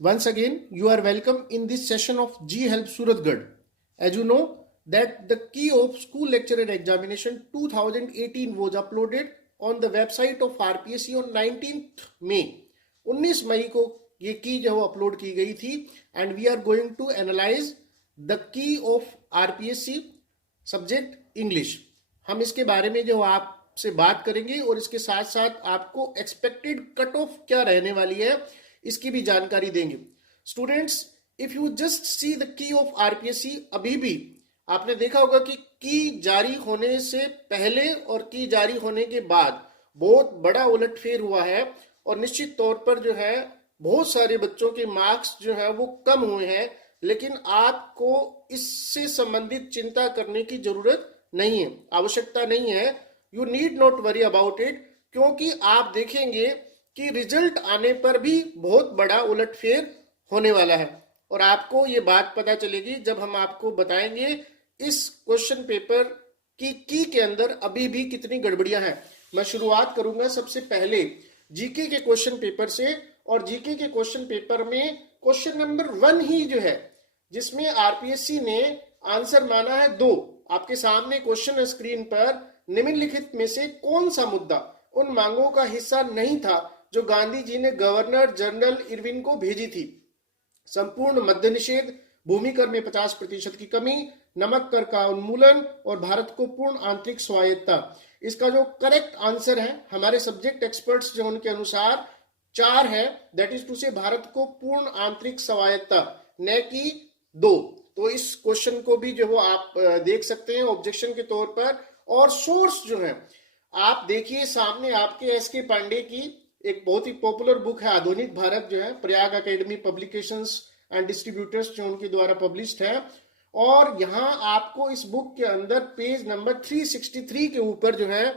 Once again, you are welcome in this session of G Help Suratgarh. As you know that the key of school lecturer examination 2018 was uploaded on the website of RPSC on 19th May. 19 मई को ये की जो upload की गई थी and we are going to analyse the key of RPSC subject English. हम इसके बारे में जो आपसे बात करेंगे और इसके साथ साथ आपको एक्सपेक्टेड कट ऑफ क्या रहने वाली है इसकी भी जानकारी देंगे. Students, if you just see the key of RPSC, अभी भी आपने देखा होगा कि की जारी होने से पहले और की जारी होने के बाद बहुत बड़ा उलटफेर हुआ है और निश्चित तौर पर जो है बहुत सारे बच्चों के मार्क्स जो है वो कम हुए हैं. लेकिन आपको इससे संबंधित चिंता करने की जरूरत नहीं है, आवश्यकता नहीं है. You need not worry about it, क्योंकि आप देखेंगे कि रिजल्ट आने पर भी बहुत बड़ा उलटफेर होने वाला है और आपको ये बात पता चलेगी जब हम आपको बताएंगे इस क्वेश्चन पेपर की के अंदर अभी भी कितनी गड़बड़ियां हैं. मैं शुरुआत करूंगा सबसे पहले जीके के क्वेश्चन पेपर से, और जीके के क्वेश्चन पेपर में क्वेश्चन नंबर 1 ही जो है जिसमें आरपीएससी ने आंसर माना है 2. आपके सामने क्वेश्चन है स्क्रीन पर. निम्नलिखित में से कौन सा मुद्दा उन मांगों का हिस्सा नहीं था जो गांधी जी ने गवर्नर जनरल इरविन को भेजी थी? संपूर्ण मद्य निषेध, भूमि कर में 50% की कमी, नमक कर का उन्मूलन और भारत को पूर्ण आंतरिक स्वायत्तता. इसका जो करेक्ट आंसर है हमारे सब्जेक्ट एक्सपर्ट्स जो उनके अनुसार 4 है, दैट इज टू से भारत को पूर्ण आंतरिक स्वायत्तता, न कि 2. तो इस क्वेश्चन को भी जो आप देख सकते हैं ऑब्जेक्शन के तौर पर. और सोर्स जो है आप देखिए सामने आपके एसके पांडे की एक बहुत ही पॉपुलर बुक है आधुनिक भारत, जो है Prayag academy publications and distributors जो उनके द्वारा पब्लिश्ड है. और यहाँ आपको इस बुक के अंदर पेज नंबर 363 के ऊपर जो है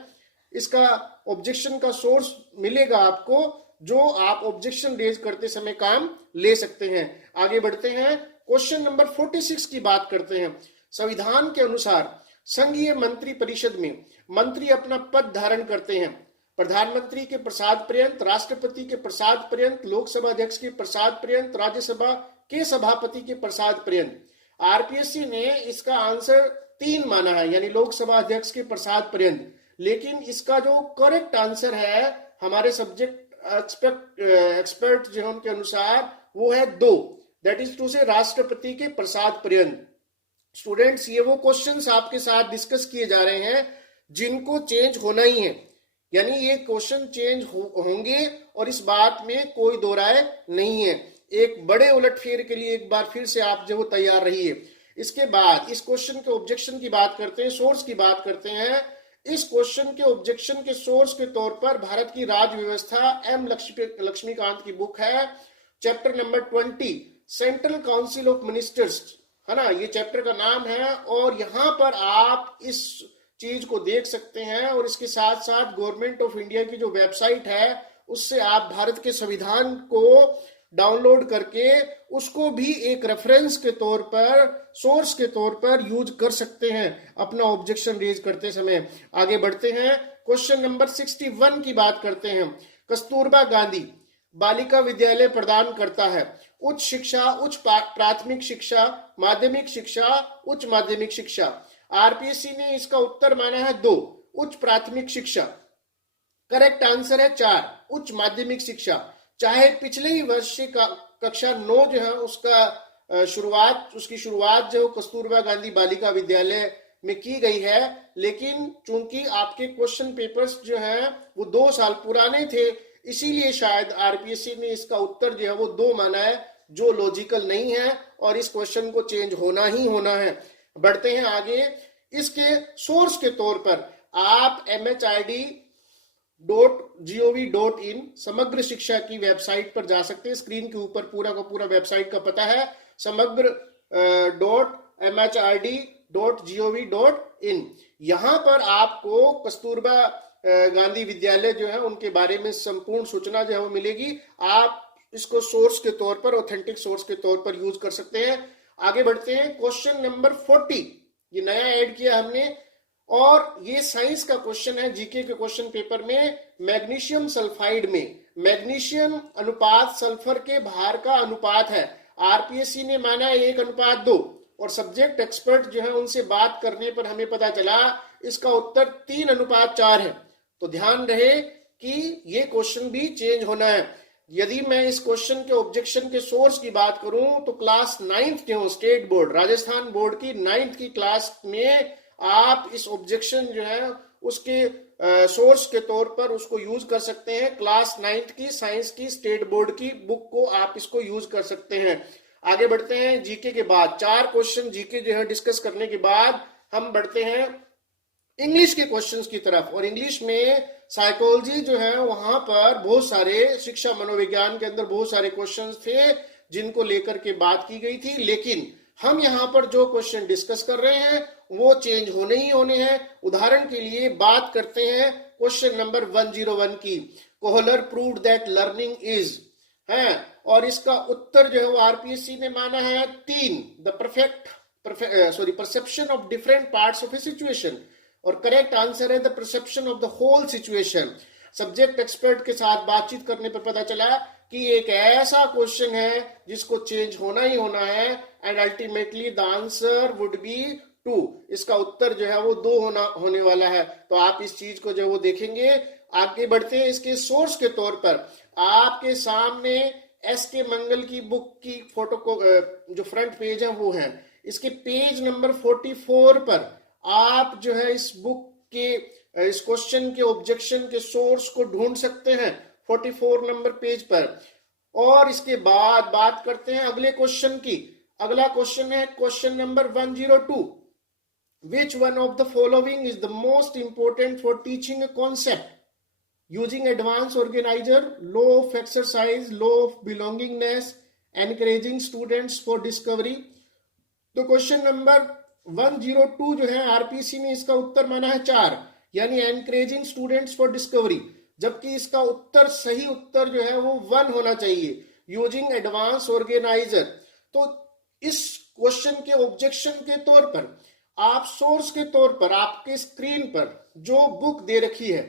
इसका ऑब्जेक्शन का सोर्स मिलेगा आपको, जो आप ऑब्जेक्शन रेज करते समय काम ले सकते हैं. आगे बढ़ते हैं, क्वेश्चन नंबर 46 की बात करते हैं. संविधान के अनुसार संघीय मंत्री परिषद में मंत्री अपना पद धारण करते हैं प्रधानमंत्री के प्रसाद पर्यंत, राष्ट्रपति के प्रसाद पर्यंत, लोकसभा अध्यक्ष के प्रसाद पर्यंत, राज्यसभा के सभापति के प्रसाद पर्यंत. आरपीएससी ने इसका आंसर 3 माना है, यानी लोकसभा अध्यक्ष के प्रसाद पर्यंत. लेकिन इसका जो करेक्ट आंसर है हमारे सब्जेक्ट एक्सपर्ट जो उनके अनुसार वो है 2, दैट इज टू से राष्ट्रपति के प्रसाद पर्यंत. स्टूडेंट्स, ये वो क्वेश्चंस आपके साथ डिस्कस किए जा रहे हैं जिनको चेंज होना ही है, यानी ये क्वेश्चन चेंज होंगे और इस बात में कोई दो राय नहीं है. एक बड़े उलटफेर के लिए एक बार फिर से आप जो तैयार रहिए. इसके बाद इस क्वेश्चन के ऑब्जेक्शन की बात करते हैं, सोर्स की बात करते हैं. इस क्वेश्चन के ऑब्जेक्शन के सोर्स के तौर पर भारत की राज्य व्यवस्था एम लक्ष्मीकांत की बुक है, chapter number 20 central council of ministers, है ना, ये चैप्टर का नाम है. और यहाँ पर आप इस चीज को देख सकते हैं और इसके साथ साथ गवर्नमेंट ऑफ इंडिया की जो वेबसाइट है उससे आप भारत के संविधान को डाउनलोड करके उसको भी एक रेफरेंस के तौर पर, सोर्स के तौर पर यूज कर सकते हैं अपना ऑब्जेक्शन रेज करते समय. आगे बढ़ते हैं, क्वेश्चन नंबर 61 की बात करते हैं. कस्तूरबा गांधी बालिका विद्यालय प्रदान करता है उच्च शिक्षा, उच्च प्राथमिक शिक्षा, माध्यमिक शिक्षा, उच्च माध्यमिक शिक्षा. आरपीएससी ने इसका उत्तर माना है 2, उच्च प्राथमिक शिक्षा. करेक्ट आंसर है 4, उच्च माध्यमिक शिक्षा. चाहे पिछले ही वर्ष से कक्षा 9 जो है उसकी शुरुआत जो कस्तूरबा गांधी बालिका विद्यालय में की गई है, लेकिन चूंकि आपके क्वेश्चन पेपर्स जो हैं वो 2 साल पुराने थे, इसीलिए शायद आरपीएससी ने इसका उत्तर जो है वो 2 माना है, जो लॉजिकल नहीं है और इस क्वेश्चन को चेंज होना ही होना है. बढ़ते हैं आगे. इसके सोर्स के तौर पर आप MHRD.gov.in समग्र शिक्षा की वेबसाइट पर जा सकते हैं. स्क्रीन के ऊपर पूरा का पूरा वेबसाइट का पता है, समग्र.MHRD.gov.in. यहां पर आपको कस्तूरबा गांधी विद्यालय जो है उनके बारे में संपूर्ण सूचना जो है वो मिलेगी. आप इसको सोर्स के तौर पर, ऑथेंटिक सोर्स के तौर पर यूज कर सकते हैं. आगे बढ़ते हैं, क्वेश्चन नंबर 40 ये नया ऐड किया हमने और ये साइंस का क्वेश्चन है जीके के क्वेश्चन पेपर में. मैग्नीशियम सल्फाइड में मैग्नीशियम अनुपात सल्फर के भार का अनुपात है। आरपीएससी ने माना है 1:2 और सब्जेक्ट एक्सपर्ट जो है उनसे बात करने पर हमें पता चला इसका उत्तर 3:4 है। तो ध्यान रहे कि ये क्वेश्चन भी चेंज होना है। यदि मैं इस क्वेश्चन के ऑब्जेक्शन के सोर्स की बात करूं तो क्लास 9th के हो, स्टेट बोर्ड राजस्थान बोर्ड की 9th की क्लास में आप इस ऑब्जेक्शन जो है उसके सोर्स के तौर पर उसको यूज कर सकते हैं। क्लास 9th की साइंस की स्टेट बोर्ड की बुक को आप इसको यूज कर सकते हैं। आगे बढ़ते हैं जीके के बाद। 4 क्वेश्चन जीके जो है डिस्कस करने के बाद हम बढ़ते हैं इंग्लिश के क्वेश्चंस की तरफ। और इंग्लिश में साइकोलॉजी जो है वहां पर बहुत सारे शिक्षा मनोविज्ञान के अंदर बहुत सारे क्वेश्चंस थे जिनको लेकर के बात की गई थी, लेकिन हम यहाँ पर जो क्वेश्चन डिस्कस कर रहे हैं वो चेंज होने ही होने हैं। उदाहरण के लिए बात करते हैं क्वेश्चन नंबर 101 की। Kohler proved that learning is है, और इसका उत्तर जो है वो आरपीएससी ने माना है 3 perception of different parts of a situation, और करेक्ट आंसर है the perception of the whole situation. Subject expert के साथ बातचीत करने पर पता चला कि एक ऐसा क्वेश्चन है जिसको चेंज होना ही होना है, and ultimately the answer would be 2। इसका उत्तर जो है वो 2 होने वाला है। तो आप इस चीज को जो है वो देखेंगे। आगे बढ़ते हैं इसके सोर्स के तौर पर। आपके सामने एस के मंगल की बुक की फोटो को जो फ्रंट पेज है वो है। इसके पेज नंबर 44 पर आप जो है इस बुक के इस क्वेश्चन के ऑब्जेक्शन के सोर्स को ढूंढ सकते हैं 44 नंबर पेज पर। और इसके बाद बात करते हैं अगले क्वेश्चन की। अगला क्वेश्चन है question number 102। Which one of the following is the most important for teaching a concept using advance organiser, law of exercise, law of belongingness, encouraging students for discovery. तो क्वेश्चन नंबर 102 जो है RPC ने इसका उत्तर माना है 4, यानी encouraging students for discovery, जबकि इसका उत्तर सही उत्तर जो है वो 1 होना चाहिए, यूजिंग एडवांस ऑर्गेनाइजर। तो इस क्वेश्चन के ऑब्जेक्शन के तौर पर आप सोर्स के तौर पर आपके स्क्रीन पर जो बुक दे रखी है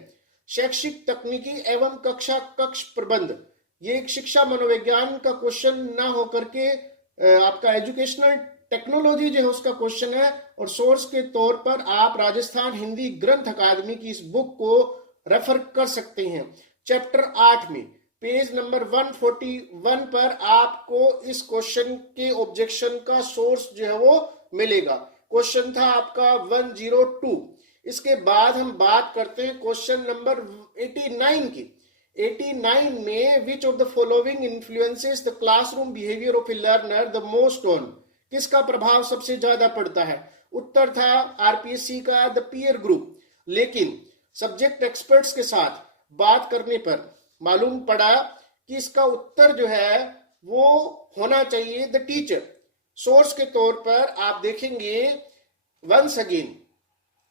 शैक्षिक तकनीकी एवं कक्ष प्रबंध, ये एक शिक्षा मनोविज्ञान का क्वेश्चन ना होकर के आपका एजुकेशनल टेक्नोलॉजी जो है उसका क्वेश्चन है, और सोर्स के तौर पर आप राजस्थान हिंदी ग्रंथ अकादमी की इस बुक को रेफर कर सकते हैं। चैप्टर 8 में पेज नंबर 141 पर आपको इस क्वेश्चन के ऑब्जेक्शन का सोर्स जो है वो मिलेगा। क्वेश्चन था आपका 102। इसके बाद हम बात करते हैं क्वेश्चन नंबर 89 की। 89 में which of the following influences the classroom behaviour of A learner the most on, किसका प्रभाव सबसे ज्यादा पड़ता है? उत्तर था आरपीएससी का द पीयर ग्रुप। लेकिन सब्जेक्ट एक्सपर्ट्स के साथ बात करने पर मालूम पड़ा कि इसका उत्तर जो है वो होना चाहिए द टीचर। सोर्स के तौर पर आप देखेंगे वंस अगेन,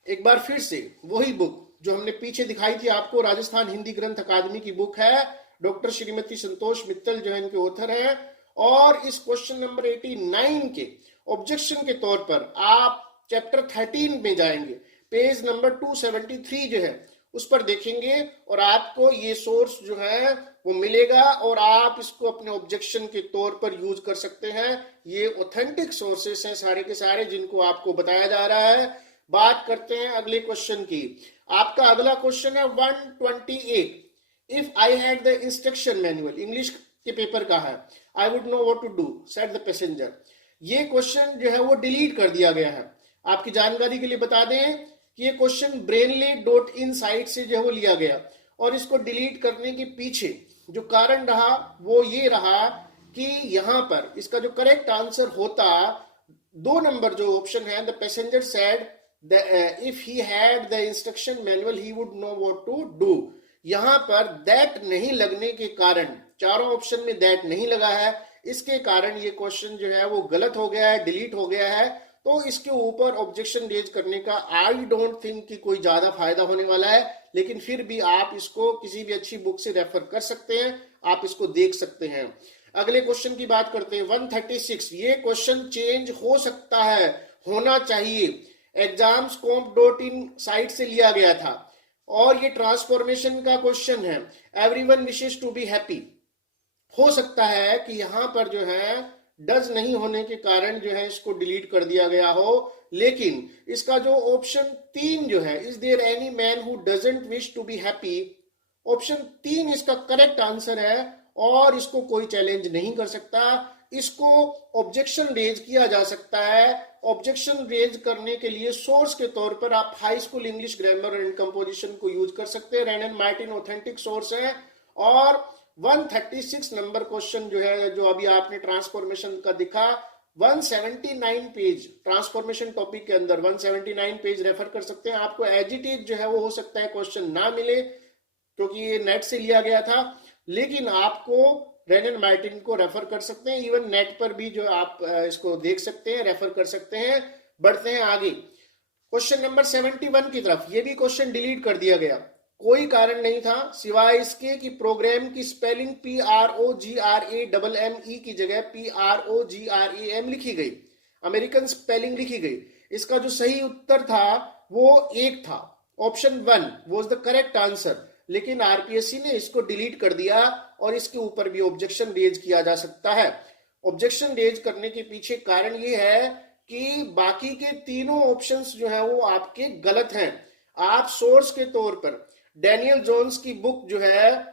एक बार फिर से वही बुक जो हमने पीछे दिखाई थी आपको, राजस्थान हिंदी ग्रंथ अकादमी की बुक है। डॉक्टर श्रीमती संतोष मित्तल जो है इनके ऑथर है। और इस क्वेश्चन नंबर 89 के ऑब्जेक्शन के तौर पर आप चैप्टर 13 में जाएंगे, पेज नंबर 273 जो है उस पर देखेंगे और आपको ये सोर्स जो है वो मिलेगा और आप इसको अपने ऑब्जेक्शन के तौर पर यूज कर सकते हैं। ये ऑथेंटिक सोर्सेस हैं सारे के सारे जिनको आपको बताया जा रहा है। बात करते हैं अगले क्वेश्चन की। आपका अगला क्वेश्चन है 128। If I had the instruction manual, English के पेपर का है, I would know what to do said the passenger. ये क्वेश्चन जो है वो डिलीट कर दिया गया है। आपकी जानकारी के लिए बता दें कि ये क्वेश्चन brainly.in साइट से जो है वो लिया गया और इसको डिलीट करने के पीछे जो कारण रहा वो ये रहा कि यहाँ पर इसका जो करेक्ट आंसर होता 2 नंबर जो ऑप्शन है, the passenger said if he had the instruction manual he would know what to do. यहाँ पर दैट नहीं लगने के कारण, चारों ऑप्शन में दैट नहीं लगा है, इसके कारण ये क्वेश्चन जो है वो गलत हो गया है, डिलीट हो गया है। तो इसके ऊपर ऑब्जेक्शन रेज करने का आई डोंट थिंक कि कोई ज्यादा फायदा होने वाला है, लेकिन फिर भी आप इसको किसी भी अच्छी बुक से रेफर कर सकते हैं, आप इसको देख सकते हैं। अगले क्वेश्चन की बात करते हैं 136। ये क्वेश्चन चेंज हो सकता है, होना चाहिए, examscomp.in साइट से लिया गया था। और ये ट्रांसफॉर्मेशन का क्वेश्चन है। Everyone wishes to be happy. हो सकता है कि यहां पर जो है डज नहीं होने के कारण जो है इसको डिलीट कर दिया गया हो, लेकिन इसका जो ऑप्शन 3 जो है, is there any man who doesn't wish to be happy, option 3 इसका करेक्ट आंसर है और इसको कोई चैलेंज नहीं कर सकता। इसको ऑब्जेक्शन रेज किया जा सकता है। ऑब्जेक्शन रेज करने के लिए सोर्स के तौर पर आप high school English grammar and composition को यूज कर सकते हैं। रैन एंड मार्टिन ऑथेंटिक सोर्स है। और 136 नंबर क्वेश्चन जो है, जो अभी आपने ट्रांसफॉर्मेशन का दिखा, 179 पेज ट्रांसफॉर्मेशन टॉपिक के अंदर 179 पेज रेफर कर सकते हैं। आपको एज इट इज जो है वो हो सकता है क्वेश्चन ना मिले क्योंकि ये नेट से लिया गया था, लेकिन आपको रैन एंड मार्टिन को रेफर कर सकते हैं। इवन नेट पर भी जो आप इसको देख सकते हैं, रेफर कर सकते हैं। बढ़ते हैं आगे क्वेश्चन नंबर 71 की तरफ। ये भी क्वेश्चन डिलीट कर दिया गया, कोई कारण नहीं था सिवाय इसके कि प्रोग्राम की स्पेलिंग PROGRAMME की जगह PROGRAM लिखी गई, अमेरिकन स्पेलिंग लिखी गई। इसका जो सही उत्तर था वो 1 था, option 1 was the correct answer, लेकिन आरपीएससी ने इसको डिलीट कर दिया और इसके ऊपर भी ऑब्जेक्शन रेज किया जा सकता है। ऑब्जेक्शन रेज करने के पीछे कारण ये है कि बाकी के तीनों ऑप्शंस जो है वो आपके गलत हैं। आप सोर्स के तौर पर डैनियल जोन्स की बुक जो है,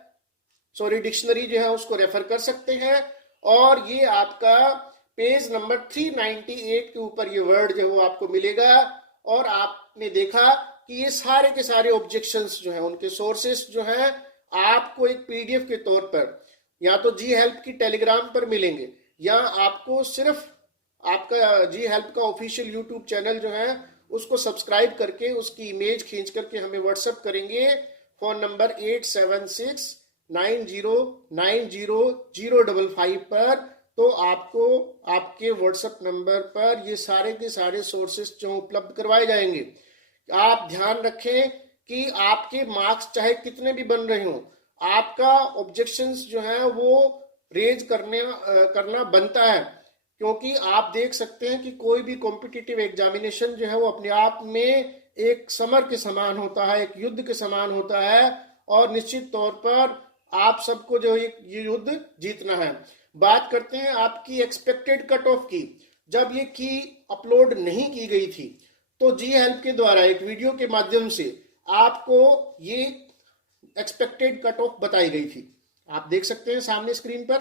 सॉरी डिक्शनरी जो है उसको रेफर कर सकते हैं, और ये आपका पेज नंबर 398 के ऊपर ये वर्ड जो है वो आपको मिलेगा। और आपने देखा कि ये सारे के सारे ऑब्जेक्शंस जो है उनके सोर्सेस जो है आपको एक पीडीएफ के तौर पर या तो जी हेल्प की टेलीग्राम पर मिलेंगे, या आपको सिर्फ आपका जी हेल्प का ऑफिशियल यूट्यूब चैनल जो है उसको सब्सक्राइब करके उसकी इमेज खींच करके हमें व्हाट्सएप करेंगे फोन नंबर 8760909055 पर, तो आपको आपके व्हाट्सएप नंबर पर ये सारे के सारे सोर्सेस जो उपलब्ध करवाए जाएंगे। आप ध्यान रखें कि आपके मार्क्स चाहे कितने भी बन रहे हो, आपका ऑब्जेक्शंस जो है वो रेज करना बनता है, क्योंकि आप देख सकते हैं कि कोई भी कॉम्पिटिटिव एग्जामिनेशन जो है वो अपने आप में एक समर के समान होता है, एक युद्ध के समान होता है, और निश्चित तौर पर आप सबको जो ये युद्ध जीतना है। बात करते हैं आपकी एक्सपेक्टेड कट ऑफ की। जब ये की अपलोड नहीं की गई थी तो जी हेल्प के द्वारा एक वीडियो के माध्यम से आपको ये एक्सपेक्टेड कट ऑफ बताई गई थी। आप देख सकते हैं सामने स्क्रीन पर।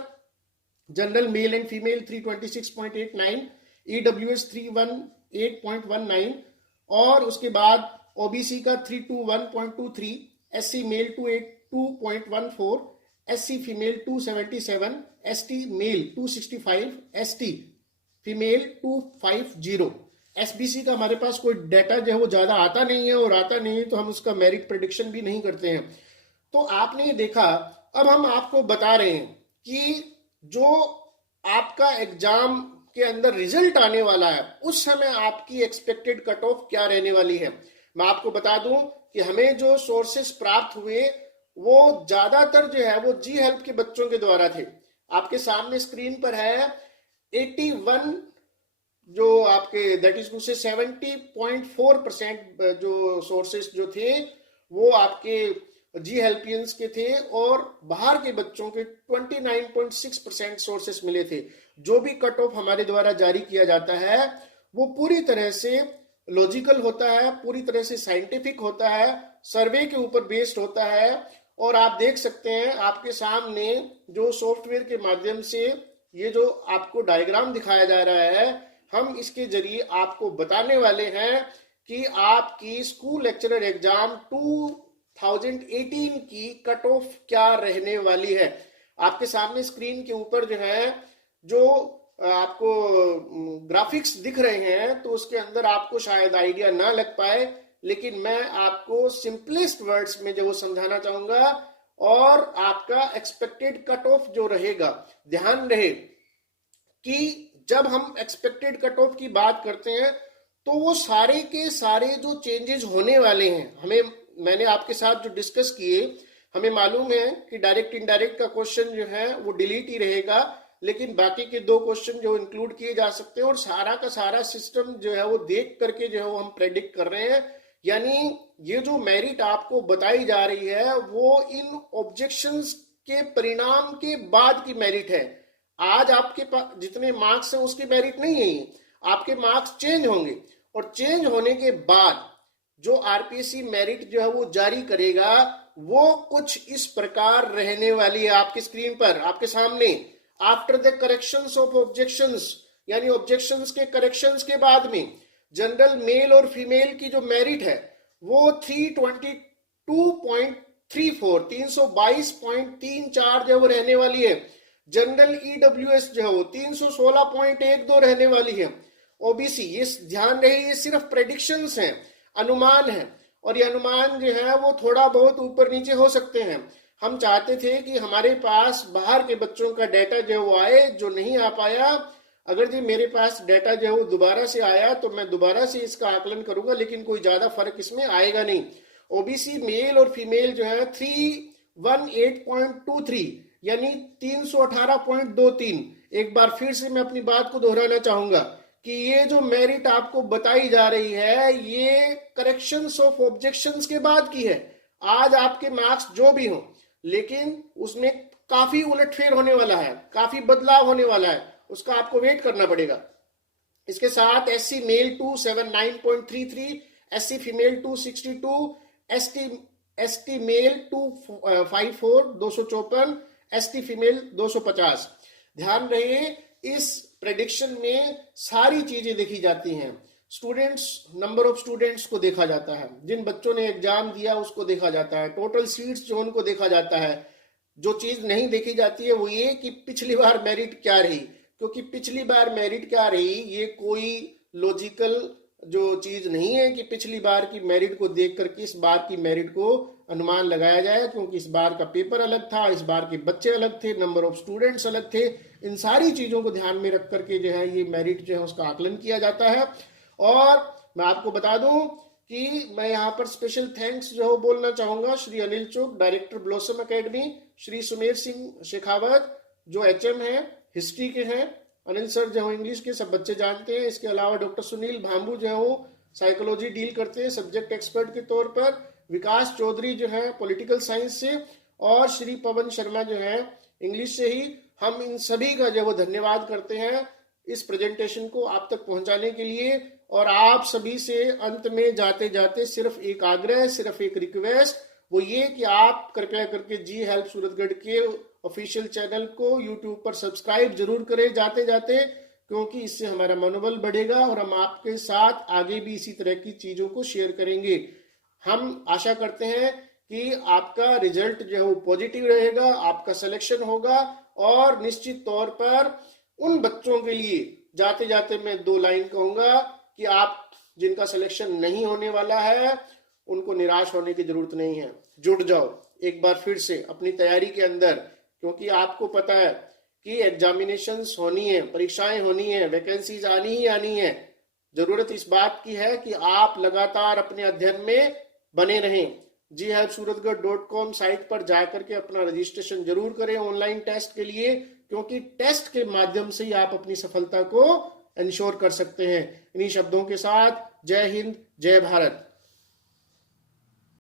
General male and female 326.89, EWS 318.19, और उसके बाद ओबीसी का 321.23, SC male 282.14, SC female 277, ST male 265, ST female 250। SBC का हमारे पास कोई डाटा जो है वो ज्यादा आता नहीं है, और आता नहीं है तो हम उसका मेरिट प्रेडिक्शन भी नहीं करते हैं। तो आपने ये देखा। अब हम आपको बता रहे हैं कि जो आपका एग्जाम के अंदर रिजल्ट आने वाला है उस समय आपकी एक्सपेक्टेड कट ऑफ क्या रहने वाली है। मैं आपको बता दूं कि हमें जो सोर्सेस प्राप्त हुए वो ज्यादातर जो है वो जी हेल्प के बच्चों के द्वारा थे। आपके सामने स्क्रीन पर है 81 जो आपके दैट इज टू से 70.4% जो सोर्सेस जो थे वो आपके जी हेल्पियंस के थे, और बाहर के बच्चों के 29.6% सोर्सेस मिले थे। जो भी कट ऑफ हमारे द्वारा जारी किया जाता है वो पूरी तरह से लॉजिकल होता है, पूरी तरह से साइंटिफिक होता है, सर्वे के ऊपर बेस्ड होता है। और आप देख सकते हैं आपके सामने जो सॉफ्टवेयर के माध्यम से ये जो आपको डायग्राम दिखाया जा रहा है, हम इसके जरिए आपको बताने वाले हैं कि आपकी स्कूल लेक्चरर एग्जाम 2018 की कट ऑफ क्या रहने वाली है। आपके सामने स्क्रीन के ऊपर जो है जो आपको ग्राफिक्स दिख रहे हैं तो उसके अंदर आपको शायद आइडिया ना लग पाए, लेकिन मैं आपको सिंपलेस्ट वर्ड्स में जो वो समझाना चाहूंगा। और आपका एक्सपेक्टेड कट ऑफ जो रहेगा, ध्यान रहे कि जब हम एक्सपेक्टेड कट ऑफ की बात करते हैं तो वो सारे के सारे जो चेंजेस होने वाले हैं, मैंने आपके साथ जो डिस्कस किए, हमें मालूम है कि डायरेक्ट इनडायरेक्ट का क्वेश्चन जो है वो डिलीट ही रहेगा, लेकिन बाकी के 2 क्वेश्चन जो इंक्लूड किए जा सकते हैं, और सारा का सारा सिस्टम जो है वो देख करके जो है वो हम प्रेडिक्ट कर रहे हैं यानी ये जो मेरिट आपको बताई जा रही है वो इन ऑब्जेक्शंस के परिणाम के बाद की मेरिट है। आज आपके पास जितने मार्क्स हैं उसकी मेरिट नहीं है ये, आपके मार्क्स चेंज होंगे और चेंज होने के बाद जो आरपीएससी मेरिट जो है वो जारी करेगा वो कुछ इस प्रकार रहने वाली है आपकी स्क्रीन पर, आपके सामने। After the corrections of objections, यानी ऑब्जेक्शंस के करेक्शंस के बाद में जनरल मेल और फीमेल की जो मेरिट है वो 322.34 जो रहने वाली है। जनरल ईडब्ल्यूएस जो है वो 316.12 रहने वाली है। ओबीसी, ये ध्यान रहे ये सिर्फ प्रेडिक्शंस हैं, अनुमान है, और ये अनुमान जो है वो थोड़ा बहुत ऊपर नीचे हो सकते हैं। हम चाहते थे कि हमारे पास बाहर के बच्चों का डाटा जो है वो आए, जो नहीं आ पाया। अगर जी मेरे पास डाटा जो है वो दोबारा से आया तो मैं दोबारा से इसका आकलन करूंगा, लेकिन कोई ज्यादा फर्क इसमें आएगा नहीं। ओबीसी मेल और फीमेल जो है 318.23 यानी 318.23। एक बार फिर से मैं अपनी बात को दोहराना चाहूंगा कि ये जो मेरिट आपको बताई जा रही है ये करेक्शंस ऑफ ऑब्जेक्शंस के बाद की है। आज आपके मार्क्स जो भी हों, लेकिन उसमें काफी उलटफेर होने वाला है, काफी बदलाव होने वाला है, उसका आपको वेट करना पड़ेगा। इसके साथ SC male 279.33, SC female 262, ST male 254 254, ST female 250। ध्यान रहे इस प्रेडिक्शन में सारी चीजें देखी जाती हैं। स्टूडेंट्स, नंबर ऑफ स्टूडेंट्स को देखा जाता है, जिन बच्चों ने एग्जाम दिया उसको देखा जाता है, टोटल सीट्स जो उनको देखा जाता है। जो चीज नहीं देखी जाती है वो ये कि पिछली बार मेरिट क्या रही, क्योंकि पिछली बार मेरिट क्या रही ये कोई लॉजिकल जो चीज नहीं है कि पिछली बार की मेरिट को देख करके इस बार की मेरिट को अनुमान लगाया जाए, क्योंकि इस बार का पेपर अलग था, इस बार के बच्चे अलग थे, नंबर ऑफ स्टूडेंट्स अलग थे। इन सारी चीजों को ध्यान में रख करके जो है ये मेरिट जो है उसका आकलन किया जाता है। और मैं आपको बता दूं कि मैं यहाँ पर स्पेशल थैंक्स जो है बोलना चाहूंगा श्री अनिल चुग, director blossom academy, Shri Sumer Singh Shekhawat जो एचएम है, हिस्ट्री के हैं, अनिल सर जो है इंग्लिश के सब बच्चे जानते हैं। इसके अलावा डॉक्टर सुनील भांबू जो है वो साइकोलॉजी डील करते हैं सब्जेक्ट एक्सपर्ट के तौर पर, विकास चौधरी जो है पॉलिटिकल साइंस से, और श्री पवन शर्मा जो है इंग्लिश से ही। हम इन सभी का जो वो धन्यवाद करते हैं इस प्रेजेंटेशन को आप तक पहुंचाने के लिए। और आप सभी से अंत में जाते जाते सिर्फ एक आग्रह, सिर्फ एक रिक्वेस्ट, वो ये कि आप कृपया करके जी हेल्प सूरतगढ़ के ऑफिशियल चैनल को यूट्यूब पर सब्सक्राइब जरूर करें जाते जाते, क्योंकि इससे हमारा मनोबल बढ़ेगा और हम आपके साथ आगे भी इसी तरह की चीजों को शेयर करेंगे। हम आशा करते हैं कि आपका रिजल्ट जो है वो पॉजिटिव रहेगा, आपका सिलेक्शन होगा, और निश्चित तौर पर उन बच्चों के लिए जाते जाते मैं 2 लाइन कहूंगा कि आप जिनका सिलेक्शन नहीं होने वाला है उनको निराश होने की जरूरत नहीं है। जुड़ जाओ एक बार फिर से अपनी तैयारी के अंदर, क्योंकि आपको पता है कि एग्जामिनेशंस होनी है, परीक्षाएं होनी है, वैकेंसीज आनी ही आनी है। जरूरत इस बात की है कि आप लगातार अपने अध्ययन में बने रहें। ghelpsuratgarh.com साइट पर जाकर के अपना रजिस्ट्रेशन जरूर करें ऑनलाइन टेस्ट के लिए, क्योंकि टेस्ट के माध्यम से ही आप अपनी सफलता को इंश्योर कर सकते हैं। इन्हीं शब्दों के साथ जय हिंद, जय भारत।